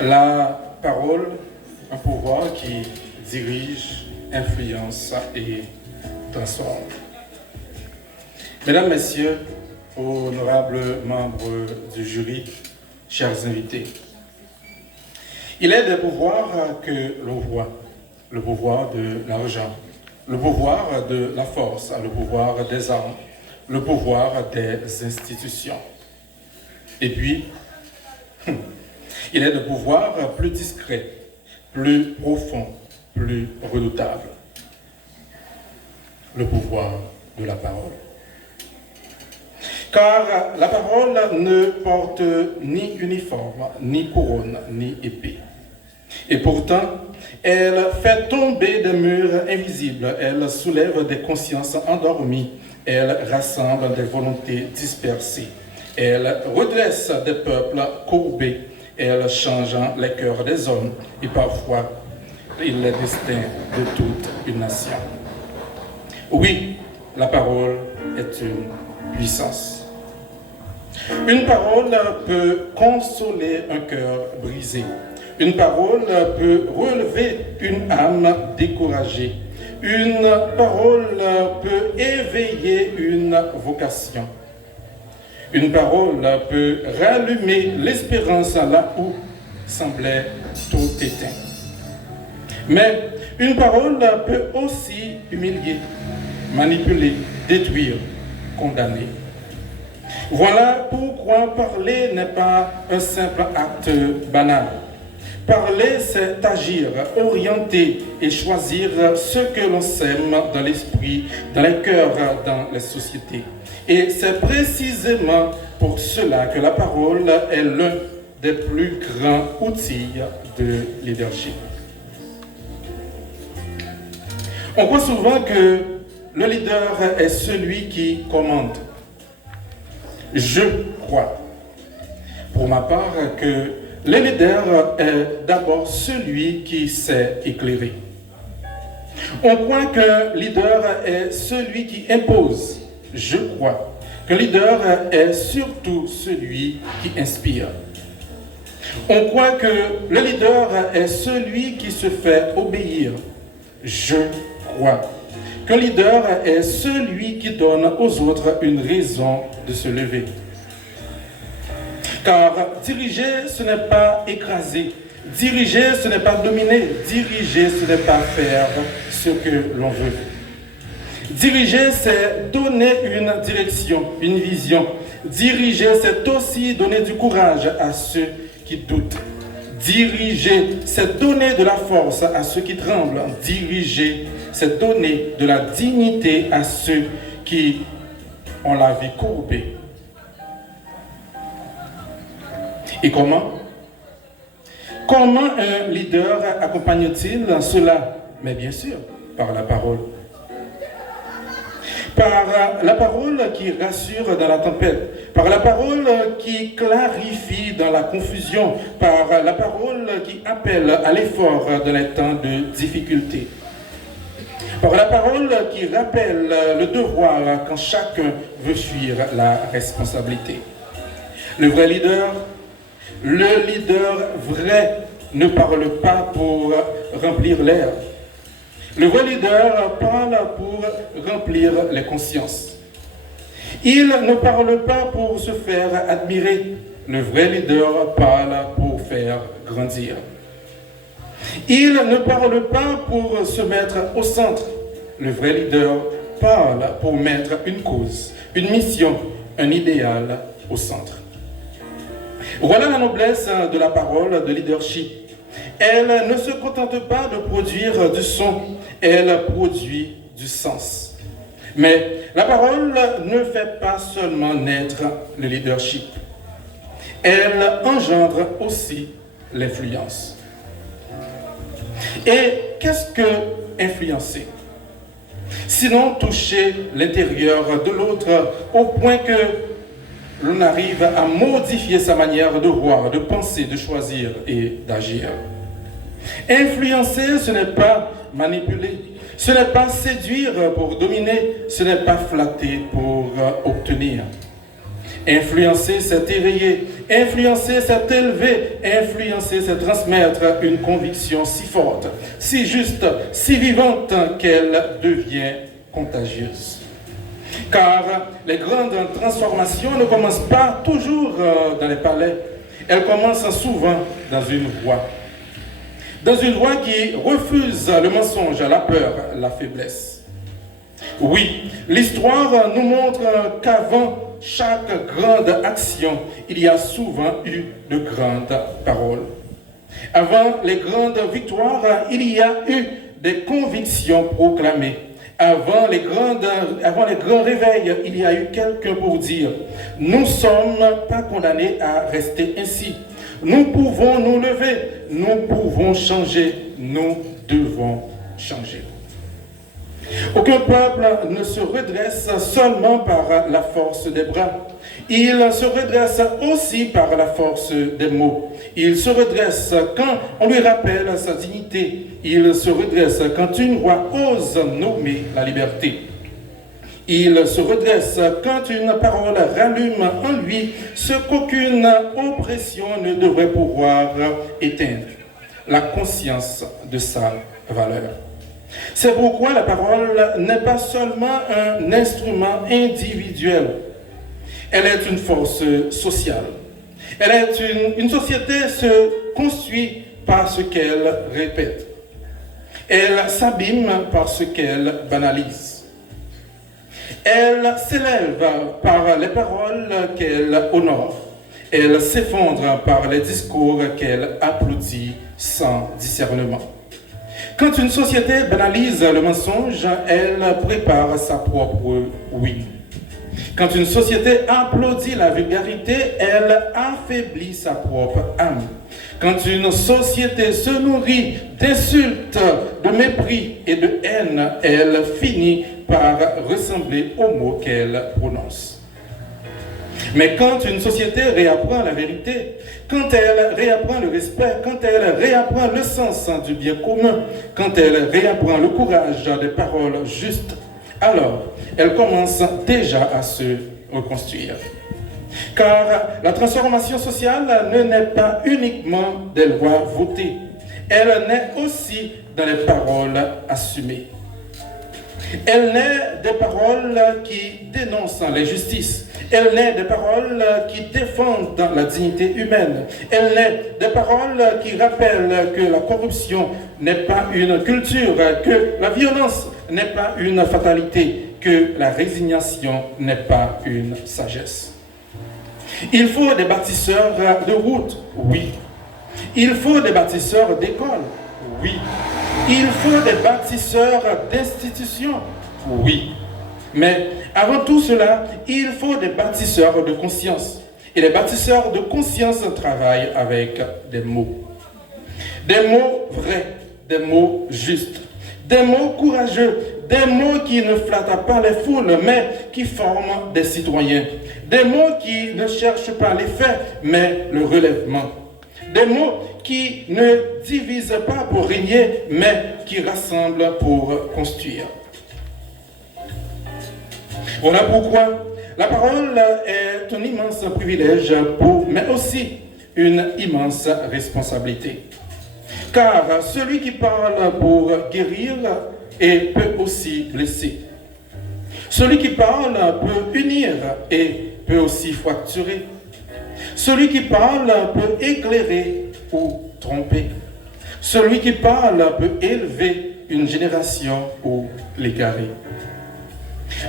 La parole, un pouvoir qui dirige, influence et transforme. Mesdames, Messieurs, honorables membres du jury, chers invités, il est des pouvoirs que l'on voit, le pouvoir de l'argent, le pouvoir de la force, le pouvoir des armes, le pouvoir des institutions. Et puis, il est de pouvoirs plus discrets, plus profonds, plus redoutables. Le pouvoir de la parole. Car la parole ne porte ni uniforme, ni couronne, ni épée. Et pourtant, elle fait tomber des murs invisibles, elle soulève des consciences endormies, elle rassemble des volontés dispersées, elle redresse des peuples courbés, elle change les cœurs des hommes et parfois les destins de toute une nation. Oui, la parole est une puissance. Une parole peut consoler un cœur brisé. Une parole peut relever une âme découragée. Une parole peut éveiller une vocation. Une parole peut rallumer l'espérance là où semblait tout éteint. Mais une parole peut aussi humilier, manipuler, détruire, condamner. Voilà pourquoi parler n'est pas un simple acte banal. Parler, c'est agir, orienter et choisir ce que l'on sème dans l'esprit, dans les cœurs, dans les sociétés. Et c'est précisément pour cela que la parole est l'un des plus grands outils de leadership. On croit souvent que le leader est celui qui commande. Je crois, pour ma part, que le leader est d'abord celui qui sait éclairer. On croit que le leader est celui qui impose. Je crois que le leader est surtout celui qui inspire. On croit que le leader est celui qui se fait obéir. Je crois que le leader est celui qui donne aux autres une raison de se lever. Car diriger, ce n'est pas écraser. Diriger, ce n'est pas dominer. Diriger, ce n'est pas faire ce que l'on veut. Diriger, c'est donner une direction, une vision. Diriger, c'est aussi donner du courage à ceux qui doutent. Diriger, c'est donner de la force à ceux qui tremblent. Diriger, c'est donner de la dignité à ceux qui ont la vie courbée. Et comment? Comment un leader accompagne-t-il cela? Mais bien sûr, par la parole. Par la parole qui rassure dans la tempête, par la parole qui clarifie dans la confusion, par la parole qui appelle à l'effort dans les temps de difficulté, par la parole qui rappelle le devoir quand chacun veut fuir la responsabilité. Le leader vrai ne parle pas pour remplir l'air. Le vrai leader parle pour remplir les consciences. Il ne parle pas pour se faire admirer. Le vrai leader parle pour faire grandir. Il ne parle pas pour se mettre au centre. Le vrai leader parle pour mettre une cause, une mission, un idéal au centre. Voilà la noblesse de la parole de leadership. Elle ne se contente pas de produire du son, elle produit du sens. Mais la parole ne fait pas seulement naître le leadership. Elle engendre aussi l'influence. Et qu'est-ce que influencer? Sinon toucher l'intérieur de l'autre au point que l'on arrive à modifier sa manière de voir, de penser, de choisir et d'agir. Influencer, ce n'est pas manipuler, ce n'est pas séduire pour dominer, ce n'est pas flatter pour obtenir. Influencer, c'est éveiller. Influencer, c'est élever. Influencer, c'est transmettre une conviction si forte, si juste, si vivante qu'elle devient contagieuse. Car les grandes transformations ne commencent pas toujours dans les palais. Elles commencent souvent dans une voie. Dans une voie qui refuse le mensonge, la peur, la faiblesse. Oui, l'histoire nous montre qu'avant chaque grande action, il y a souvent eu de grandes paroles. Avant les grandes victoires, il y a eu des convictions proclamées. Avant les grands réveils, il y a eu quelqu'un pour dire « Nous ne sommes pas condamnés à rester ainsi. Nous pouvons nous lever, nous pouvons changer, nous devons changer. » Aucun peuple ne se redresse seulement par la force des bras. Il se redresse aussi par la force des mots. Il se redresse quand on lui rappelle sa dignité. Il se redresse quand une voix ose nommer la liberté. Il se redresse quand une parole rallume en lui ce qu'aucune oppression ne devrait pouvoir éteindre, la conscience de sa valeur. C'est pourquoi la parole n'est pas seulement un instrument individuel, elle est une force sociale. Une société se construit par ce qu'elle répète. Elle s'abîme par ce qu'elle banalise. Elle s'élève par les paroles qu'elle honore. Elle s'effondre par les discours qu'elle applaudit sans discernement. Quand une société banalise le mensonge, elle prépare sa propre ruine. Quand une société applaudit la vulgarité, elle affaiblit sa propre âme. Quand une société se nourrit d'insultes, de mépris et de haine, elle finit par ressembler aux mots qu'elle prononce. Mais quand une société réapprend la vérité, quand elle réapprend le respect, quand elle réapprend le sens du bien commun, quand elle réapprend le courage des paroles justes, alors elle commence déjà à se reconstruire. Car la transformation sociale ne naît pas uniquement des lois votées, elle naît aussi dans les paroles assumées. Elle naît des paroles qui dénoncent l'injustice. Elle naît des paroles qui défendent la dignité humaine. Elle naît des paroles qui rappellent que la corruption n'est pas une culture, que la violence n'est pas une fatalité, que la résignation n'est pas une sagesse. Il faut des bâtisseurs de routes, oui. Il faut des bâtisseurs d'écoles, oui. Il faut des bâtisseurs d'institutions, oui. Mais avant tout cela, il faut des bâtisseurs de conscience. Et les bâtisseurs de conscience travaillent avec des mots. Des mots vrais, des mots justes, des mots courageux, des mots qui ne flattent pas les foules, mais qui forment des citoyens. Des mots qui ne cherchent pas les faits, mais le relèvement. Des mots qui ne divisent pas pour régner, mais qui rassemblent pour construire. Voilà pourquoi la parole est un immense privilège, mais aussi une immense responsabilité. Car celui qui parle pour guérir et peut aussi blesser. Celui qui parle peut unir et peut aussi fracturer. Celui qui parle peut éclairer ou tromper. Celui qui parle peut élever une génération ou l'égarer.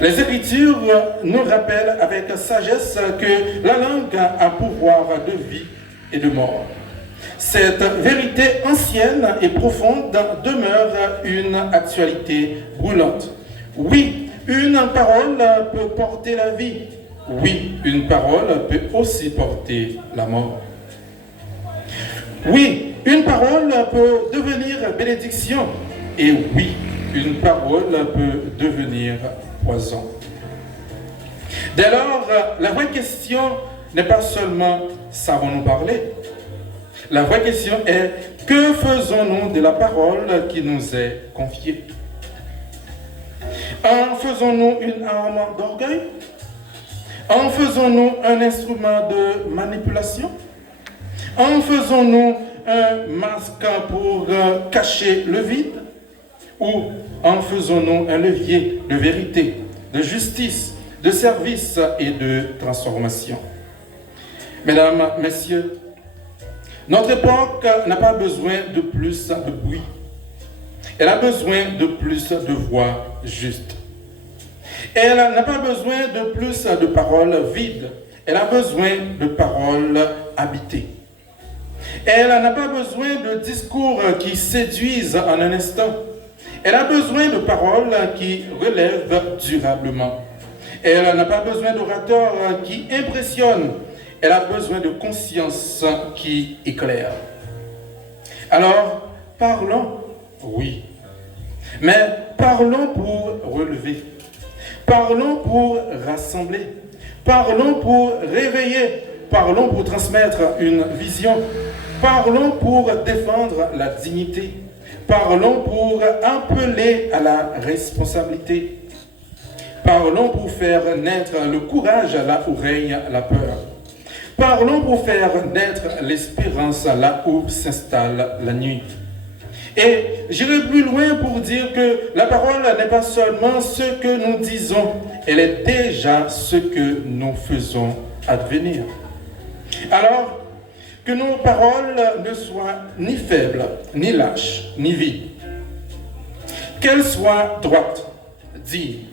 Les Écritures nous rappellent avec sagesse que la langue a pouvoir de vie et de mort. Cette vérité ancienne et profonde demeure une actualité brûlante. Oui, une parole peut porter la vie. Oui, une parole peut aussi porter la mort. Oui, une parole peut devenir bénédiction. Et oui, une parole peut devenir poison. Dès lors, la vraie question n'est pas seulement savons-nous parler. La vraie question est que faisons-nous de la parole qui nous est confiée? En faisons-nous une arme d'orgueil? En faisons-nous un instrument de manipulation? En faisons-nous un masque pour cacher le vide? Ou en faisons-nous un levier de vérité, de justice, de service et de transformation? Mesdames, Messieurs, notre époque n'a pas besoin de plus de bruit. Elle a besoin de plus de voix justes. Elle n'a pas besoin de plus de paroles vides. Elle a besoin de paroles habitées. Elle n'a pas besoin de discours qui séduisent en un instant. Elle a besoin de paroles qui relèvent durablement. Elle n'a pas besoin d'orateurs qui impressionnent. Elle a besoin de conscience qui éclaire. Alors, parlons, oui. Mais parlons pour relever. Parlons pour rassembler. Parlons pour réveiller. Parlons pour transmettre une vision. Parlons pour défendre la dignité. Parlons pour appeler à la responsabilité. Parlons pour faire naître le courage là où règne la peur. Parlons pour faire naître l'espérance là où s'installe la nuit. Et j'irai plus loin pour dire que la parole n'est pas seulement ce que nous disons, elle est déjà ce que nous faisons advenir. Alors, que nos paroles ne soient ni faibles, ni lâches, ni vides. Qu'elles soient droites, dignes,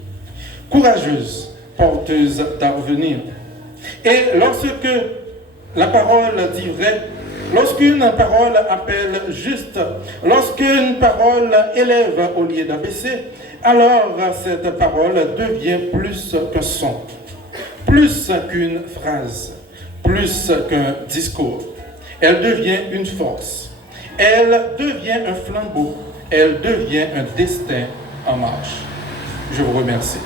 courageuses, porteuses d'avenir. Et lorsque la parole dit vrai, lorsqu'une parole appelle juste, lorsqu'une parole élève au lieu d'abaisser, alors cette parole devient plus qu'un son, plus qu'une phrase, plus qu'un discours. Elle devient une force, elle devient un flambeau, elle devient un destin en marche. Je vous remercie.